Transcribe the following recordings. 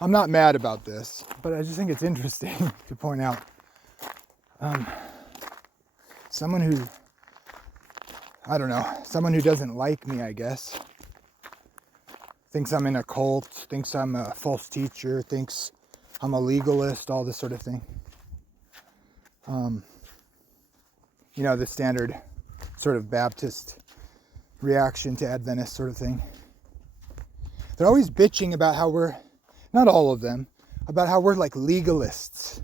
I'm not mad about this, but I just think it's interesting to point out someone who, I don't know, someone who doesn't like me, I guess, thinks I'm in a cult, thinks I'm a false teacher, thinks I'm a legalist, all this sort of thing. You know, the standard sort of Baptist reaction to Adventist sort of thing. They're always bitching about how we're, not all of them, about how we're like legalists.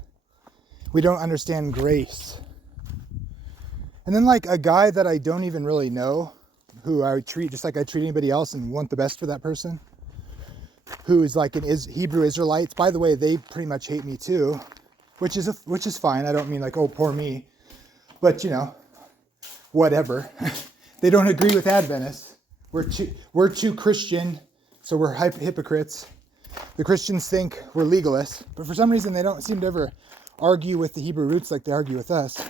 We don't understand grace. And then like a guy that I don't even really know, who I treat just like I treat anybody else and want the best for that person, who is like Hebrew Israelites. By the way, they pretty much hate me too, which is fine. I don't mean like, oh, poor me, but you know, whatever. They don't agree with Adventists. We're too Christian, so we're hypocrites. The Christians think we're legalists, but for some reason they don't seem to ever argue with the Hebrew roots like they argue with us,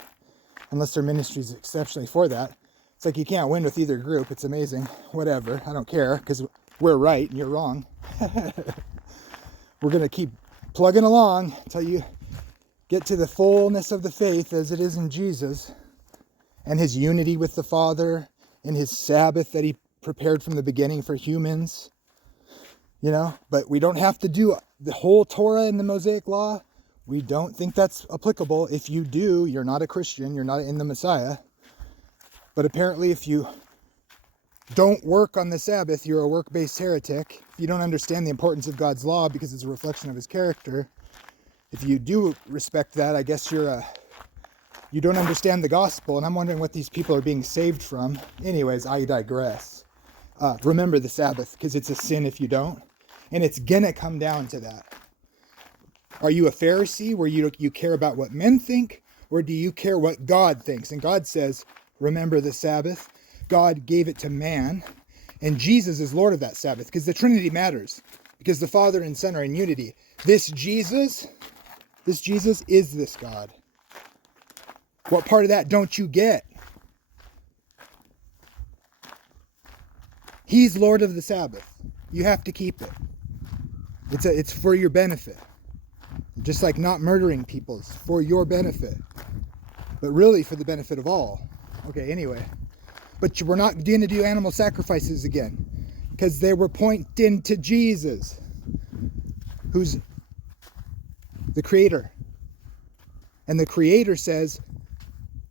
unless their ministry is exceptionally for that. It's like you can't win with either group. It's amazing. Whatever. I don't care, because we're right and you're wrong. We're going to keep plugging along until you get to the fullness of the faith as it is in Jesus and his unity with the Father and his Sabbath that he prepared from the beginning for humans. You know, but we don't have to do the whole Torah and the Mosaic Law. We don't think that's applicable. If you do, you're not a Christian. You're not in the Messiah. But apparently if you don't work on the Sabbath, you're a work-based heretic. If you don't understand the importance of God's law because it's a reflection of his character, if you do respect that, I guess you don't understand the gospel. And I'm wondering what these people are being saved from. Anyways, I digress. Remember the Sabbath, because it's a sin if you don't. And it's gonna come down to that. Are you a Pharisee where you care about what men think, or do you care what God thinks? And God says, remember the Sabbath. God gave it to man, and Jesus is Lord of that Sabbath, because the Trinity matters, because the Father and Son are in unity. This Jesus is this God. What part of that don't you get? He's Lord of the Sabbath. You have to keep it. It's for your benefit. Just like not murdering people, it's for your benefit. But really for the benefit of all. Okay, anyway. But we're not going to do animal sacrifices again, because they were pointing to Jesus, who's the Creator. And the Creator says,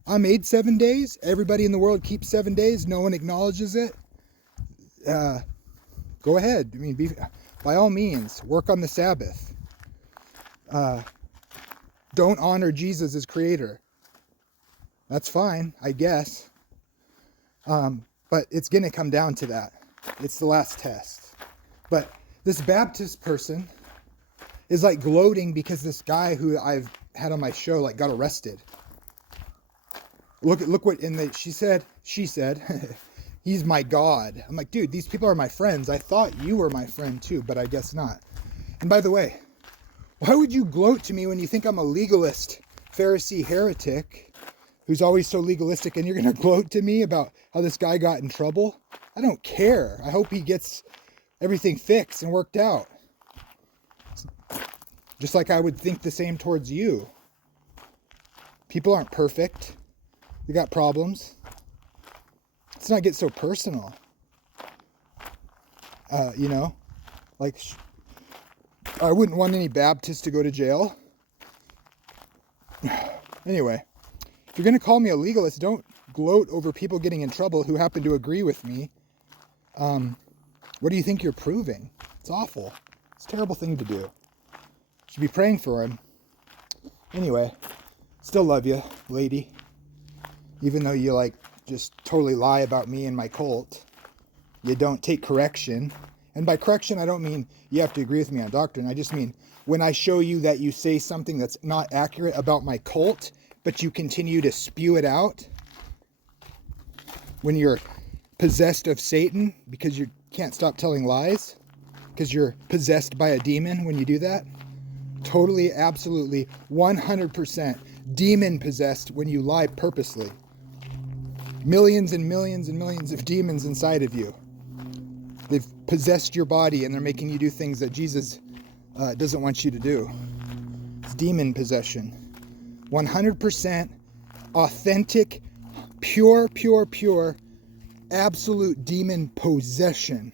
I made 7 days. Everybody in the world keeps 7 days. No one acknowledges it. Go ahead. I mean, by all means, work on the Sabbath. Don't honor Jesus as Creator. That's fine, I guess. But it's going to come down to that. It's the last test. But this Baptist person is like gloating because this guy who I've had on my show like got arrested. Look what she said, he's my God. I'm like, dude, these people are my friends. I thought you were my friend too, but I guess not. And by the way, why would you gloat to me when you think I'm a legalist, Pharisee heretic, who's always so legalistic, and you're going to gloat to me about how this guy got in trouble? I don't care. I hope he gets everything fixed and worked out. Just like I would think the same towards you. People aren't perfect. They got problems. Let's not get so personal. You know, like I wouldn't want any Baptists to go to jail. Anyway, if you're going to call me a legalist, don't gloat over people getting in trouble who happen to agree with me. What do you think you're proving? It's awful. It's a terrible thing to do. You should be praying for him. Anyway, still love you, lady. Even though you like just totally lie about me and my cult. You don't take correction. And by correction, I don't mean you have to agree with me on doctrine. I just mean when I show you that you say something that's not accurate about my cult, but you continue to spew it out. When you're possessed of Satan because you can't stop telling lies. Because you're possessed by a demon when you do that. Totally, absolutely, 100% demon possessed when you lie purposely. Millions and millions and millions of demons inside of you. They've possessed your body and they're making you do things that Jesus doesn't want you to do. It's demon possession. 100% authentic, pure, absolute demon possession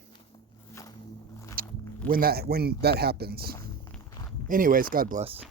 when that happens. Anyways, God bless.